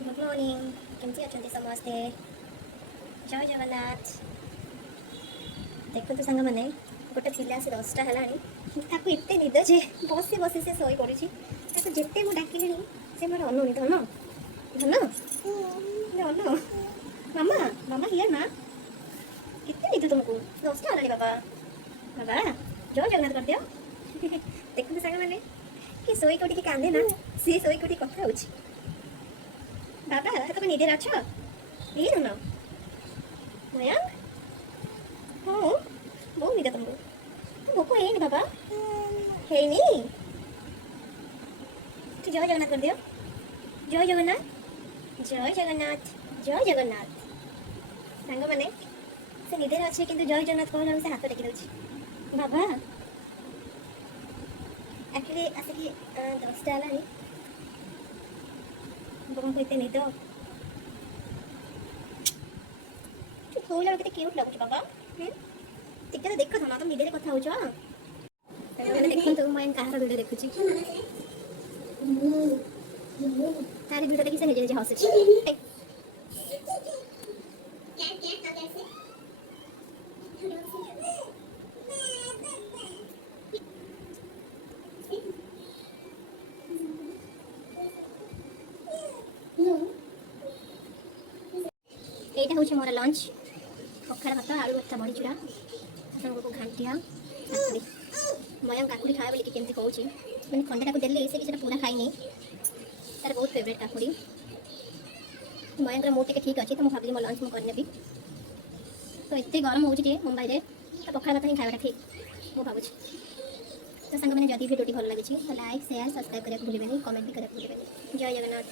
Good morning केमती अच्छा समस्ते जय जगन्नाथ देखो तो सांग मैंने गोटे पिला से 10टा है एत निद जे बसी बसी से शई पड़ी जिते मुझे डाकिली से मोर अनुनी धन धन धन मामा मामा हियर ना कितने निद तुमको 10टा है बाबा बाबा जय जगन्नाथ कर दियो देखो तो सांग मैंने कि शई कोटी कांदे ना सी शई कोटी कथा हो बाबा तुम निदे अच्छ ये धन मयंक हाँ बहुत निद तुमको भोक है बाबा है तू जय जगन्नाथ कर दियो जय जगन्नाथ जय जगन्नाथ जय जगन्नाथ सांग मैंने से निदे अच्छे कि जय जगन्नाथ कहला से हाथ टेकी दे बाबा एक्चुअली आसिक 10टा है बाबा को इतने निद खोला केते क्यूट लगुच बाबा ठीक है देख ना तुम वीडियो कथा होछ मैंने देखो तो मैं कहार वीडियो देखुची तारी वीडियो देखि से निजे निजे हंसे এইটা হচ্ছে মোর লঞ্চ পখাড় ভাত আলু ভর্তা বড়ি চূড়া ଆପଣଙ୍କୁ ଘାଣ୍ଟିଆ କାକୁଡ଼ି ମୟଙ୍କ କାକୁଡ଼ି ଖାଇବା ବୋଲି କେମିତି କହୁଛି ମାନେ ଖଣ୍ଡାଟାକୁ ଦେଲେ ସେ ସେଟା ପୁରା ଖାଇନି ତାର ବହୁତ ଫେଭରେଟ୍ କାକୁଡ଼ି ମୟଙ୍କର ମୁଁ ଟିକେ ଠିକ୍ ଅଛି ତ ମୁଁ ଭାବିଲି ମୋ ଲଞ୍ଚ ମୁଁ କରିନେବି ତ ଏତେ ଗରମ ହେଉଛି ଟିକେ ମୁମ୍ବାଇରେ ତ ପଖାଳ ଭାତ ହିଁ ଖାଇବାଟା ଠିକ୍ ମୁଁ ଭାବୁଛି ତ ସାଙ୍ଗମାନେ ଯଦି ଭିଡ଼ିଓଟି ଭଲ ଲାଗିଛି ତ ଲାଇକ୍ ସେୟାର ସବସ୍କ୍ରାଇବ୍ କରିବାକୁ ଭୁଲିବେନି କମେଣ୍ଟ ବି କରିବାକୁ ଭୁଲିବେନି ଜୟ ଜଗନ୍ନାଥ।